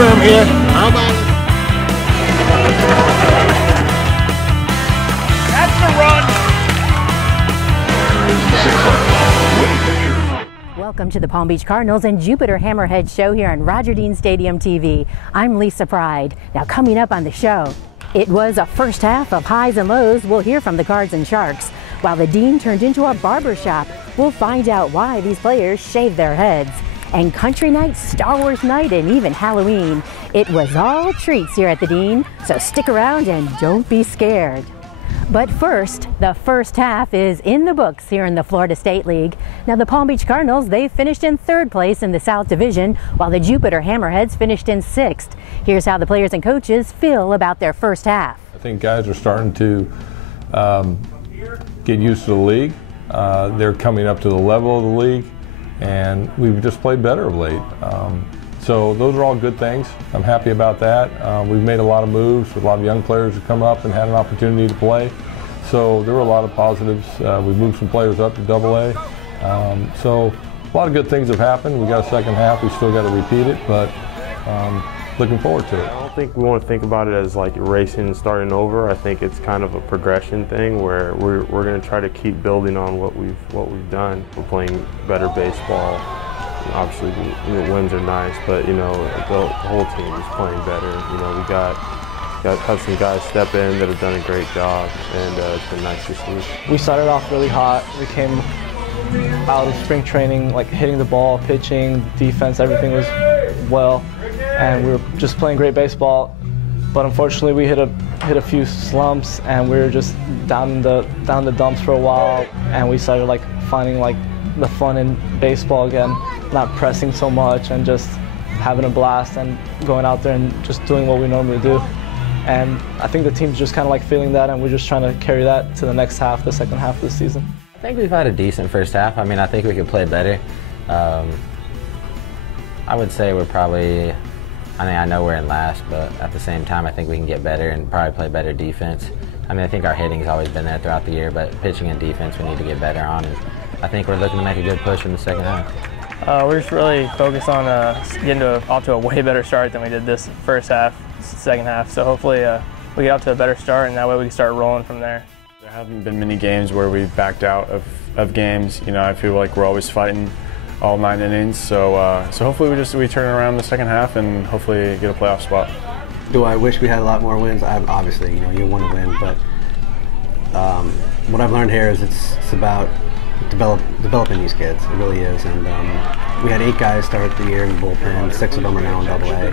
room here. How about it? That's the run! Welcome to the Palm Beach Cardinals and Jupiter Hammerheads show here on Roger Dean Stadium TV. I'm Lisa Pride. Now coming up on the show, it was a first half of highs and lows. We'll hear from the Cards and Sharks. While the Dean turned into a barber shop, we'll find out why these players shaved their heads. And country night, Star Wars night, and even Halloween. It was all treats here at the Dean, so stick around and don't be scared. But first, the first half is in the books here in the Florida State League. Now the Palm Beach Cardinals, they finished in 3rd place in the South Division, while the Jupiter Hammerheads finished in 6th. Here's how the players and coaches feel about their first half. I think guys are starting to get used to the league. They're coming up to the level of the league, and we've just played better of late. So those are all good things. I'm happy about that. We've made a lot of moves with a lot of young players who come up and had an opportunity to play. So there were a lot of positives. We moved some players up to AA. So a lot of good things have happened. We got a second half. We still got to repeat it, but looking forward to it. I don't think we want to think about it as like racing and starting over. I think it's kind of a progression thing where we're going to try to keep building on what we've done. We're playing better baseball. Obviously, wins are nice, but the whole team is playing better. We got had some guys step in that have done a great job, and it's been nice to see. We started off really hot. We came out of spring training, like hitting the ball, pitching, defense, everything was well, and we were just playing great baseball. But unfortunately, we hit a few slumps, and we were just down the dumps for a while, and we started like finding like the fun in baseball again, not pressing so much and just having a blast and going out there and just doing what we normally do. And I think the team's just kind of like feeling that, and we're just trying to carry that to the next half, the second half of the season. I think we've had a decent first half. I mean, I think we could play better. I would say we're probably, I know we're in last, but at the same time, I think we can get better and probably play better defense. I mean, I think our hitting's always been there throughout the year, but pitching and defense we need to get better on. And I think we're looking to make a good push in the second half. We're just really focused on getting off to a way better start than we did this first half, second half. So hopefully we get out to a better start, and that way we can start rolling from there. There haven't been many games where we've backed out of games. I feel like we're always fighting all 9 innings. So hopefully we turn around the second half and hopefully get a playoff spot. Do I wish we had a lot more wins? Obviously, you want to win, but what I've learned here is it's about developing these kids. It really is. And we had 8 guys start the year in the bullpen. 6 of them are now in AA.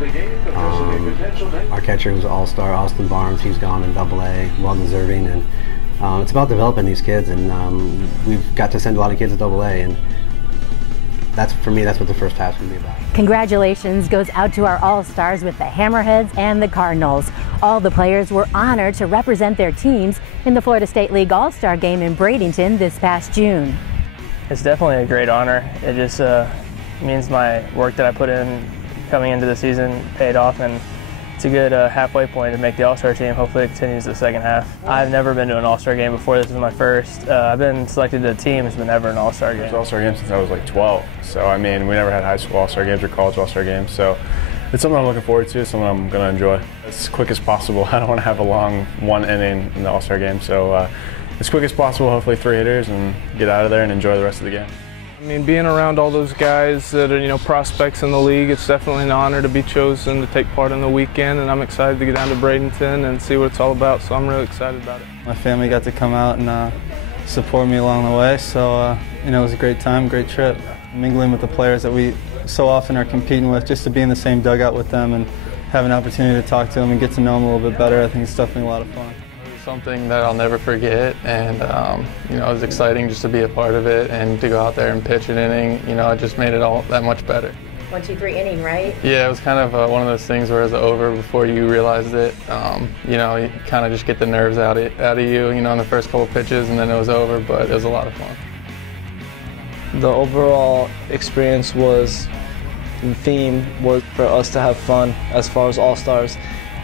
Our catcher was all-star, Austin Barnes. He's gone in AA, well-deserving. And it's about developing these kids. And we've got to send a lot of kids to AA. And for me, that's what the first half's going to be about. Congratulations goes out to our All-Stars with the Hammerheads and the Cardinals. All the players were honored to represent their teams in the Florida State League All-Star Game in Bradenton this past June. It's definitely a great honor. It just means my work that I put in coming into the season paid off, and it's a good halfway point to make the All-Star team. Hopefully it continues the second half. I've never been to an All-Star game before. This is my first. I've been selected to the team, but never an All-Star game. I've been All-Star game since I was like 12. So I mean, we never had high school All-Star games or college All-Star games. So it's something I'm looking forward to, something I'm going to enjoy. As quick as possible. I don't want to have a long 1 inning in the All-Star game. So as quick as possible, hopefully 3 hitters, and get out of there and enjoy the rest of the game. I mean, being around all those guys that are, prospects in the league, it's definitely an honor to be chosen to take part in the weekend, and I'm excited to get down to Bradenton and see what it's all about, so I'm really excited about it. My family got to come out and support me along the way, so it was a great time, great trip. Mingling with the players that we so often are competing with, just to be in the same dugout with them and have an opportunity to talk to them and get to know them a little bit better, I think it's definitely a lot of fun. Something that I'll never forget, and it was exciting just to be a part of it and to go out there and pitch an inning. It just med it all that much better. 1, 2, 3 inning, right? Yeah, it was kind of one of those things where it was over before you realized it. You kind of just get the nerves out of you, in the first couple pitches, and then it was over. But it was a lot of fun. The overall experience was, the theme was for us to have fun as far as All-Stars.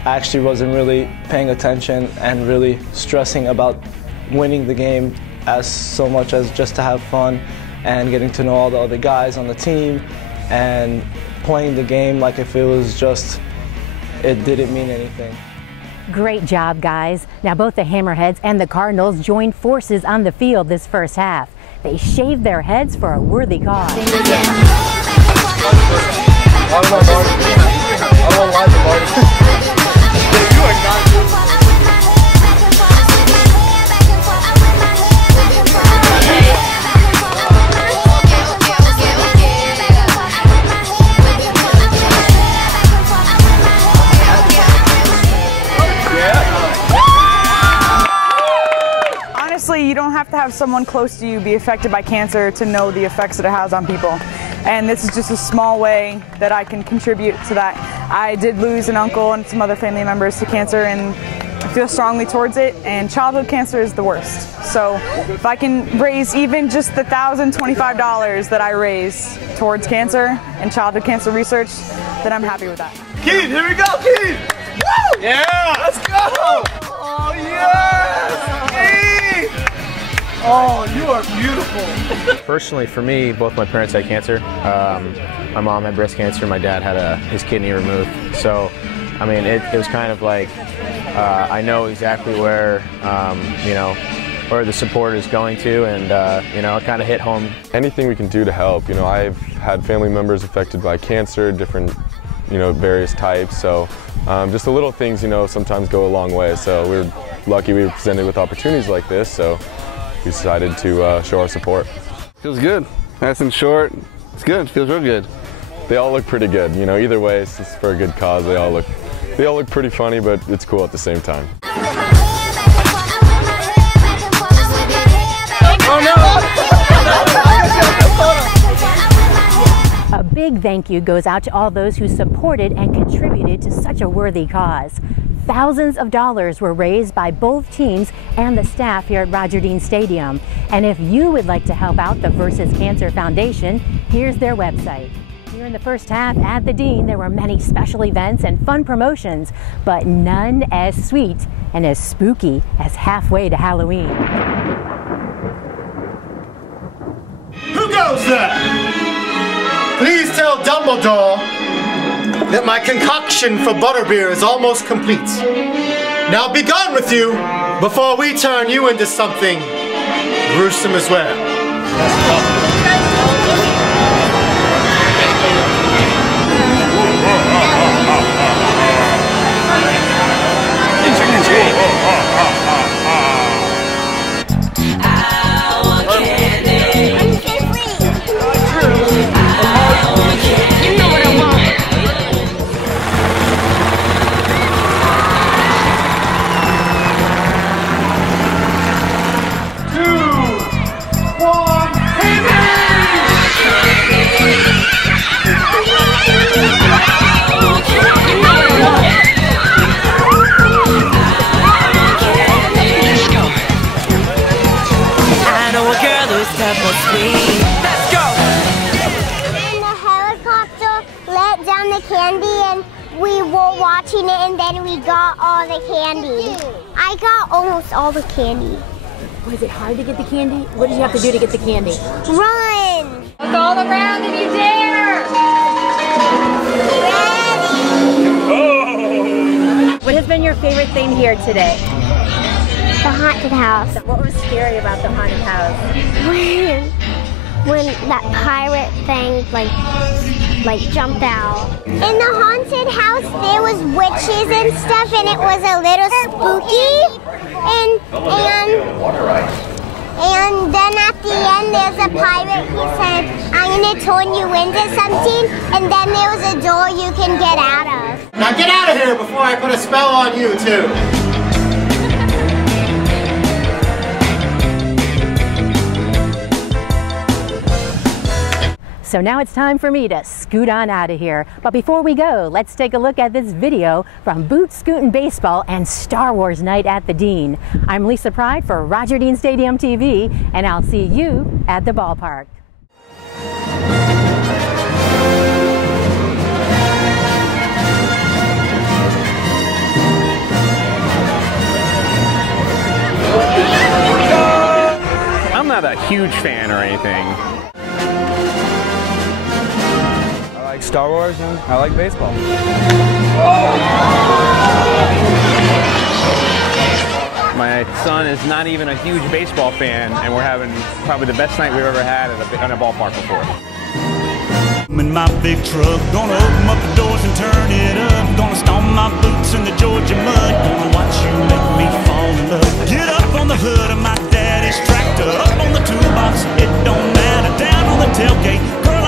I actually wasn't really paying attention and really stressing about winning the game as so much as just to have fun and getting to know all the other guys on the team and playing the game like if it was just it didn't mean anything. Great job, guys. Now both the Hammerheads and the Cardinals joined forces on the field this first half. They shaved their heads for a worthy cause. Honestly, you don't have to have someone close to you be affected by cancer to know the effects that it has on people. And this is just a small way that I can contribute to that. I did lose an uncle and some other family members to cancer, and I feel strongly towards it, and childhood cancer is the worst. So if I can raise even just the $1,025 that I raise towards cancer and childhood cancer research, then I'm happy with that. Keith, here we go, Keith! Woo! Yeah! Let's go! Oh, yes! Keith! Oh, you are beautiful. Personally, for me, both my parents had cancer. My mom had breast cancer, my dad had his kidney removed. So, I mean, it was kind of like, I know exactly where, where the support is going to, and, it kind of hit home. Anything we can do to help. I've had family members affected by cancer, different, various types. So just the little things, sometimes go a long way. So we're lucky we were presented with opportunities like this. So we decided to show our support. Feels good. Nice and short. It's good. Feels real good. They all look pretty good. Either way, it's for a good cause. They all look pretty funny, but it's cool at the same time. A big thank you goes out to all those who supported and contributed to such a worthy cause. Thousands of dollars were raised by both teams and the staff here at Roger Dean Stadium. And if you would like to help out the Versus Cancer Foundation, here's their website. Here in the first half at the Dean, there were many special events and fun promotions, but none as sweet and as spooky as halfway to Halloween. Who goes there? Please tell Dumbledore that my concoction for butterbeer is almost complete. Now be gone with you before we turn you into something gruesome as well. Let's go! And the helicopter let down the candy and we were watching it and then we got all the candy. I got almost all the candy. Was it hard to get the candy? What did you have to do to get the candy? Run! Look all around if you dare! Ready! What has been your favorite thing here today? The haunted house. What was scary about the haunted house? When that pirate thing like jumped out. In the haunted house there was witches and stuff and it was a little spooky. And then at the end there's a pirate who said, I'm gonna turn you into something, and then there was a door you can get out of. Now get out of here before I put a spell on you too. So now it's time for me to scoot on out of here. But before we go, let's take a look at this video from Boot Scootin' Baseball and Star Wars Night at the Dean. I'm Lisa Pride for Roger Dean Stadium TV, and I'll see you at the ballpark. I'm not a huge fan or anything. Star Wars, and I like baseball. My son is not even a huge baseball fan, and we're having probably the best night we've ever had at a ballpark before. I'm in my big truck, gonna open up the doors and turn it up. Gonna stomp my boots in the Georgia mud. Gonna watch you make me fall in love. Get up on the hood of my daddy's tractor, up on the toolbox, it don't matter. Down on the tailgate, girl,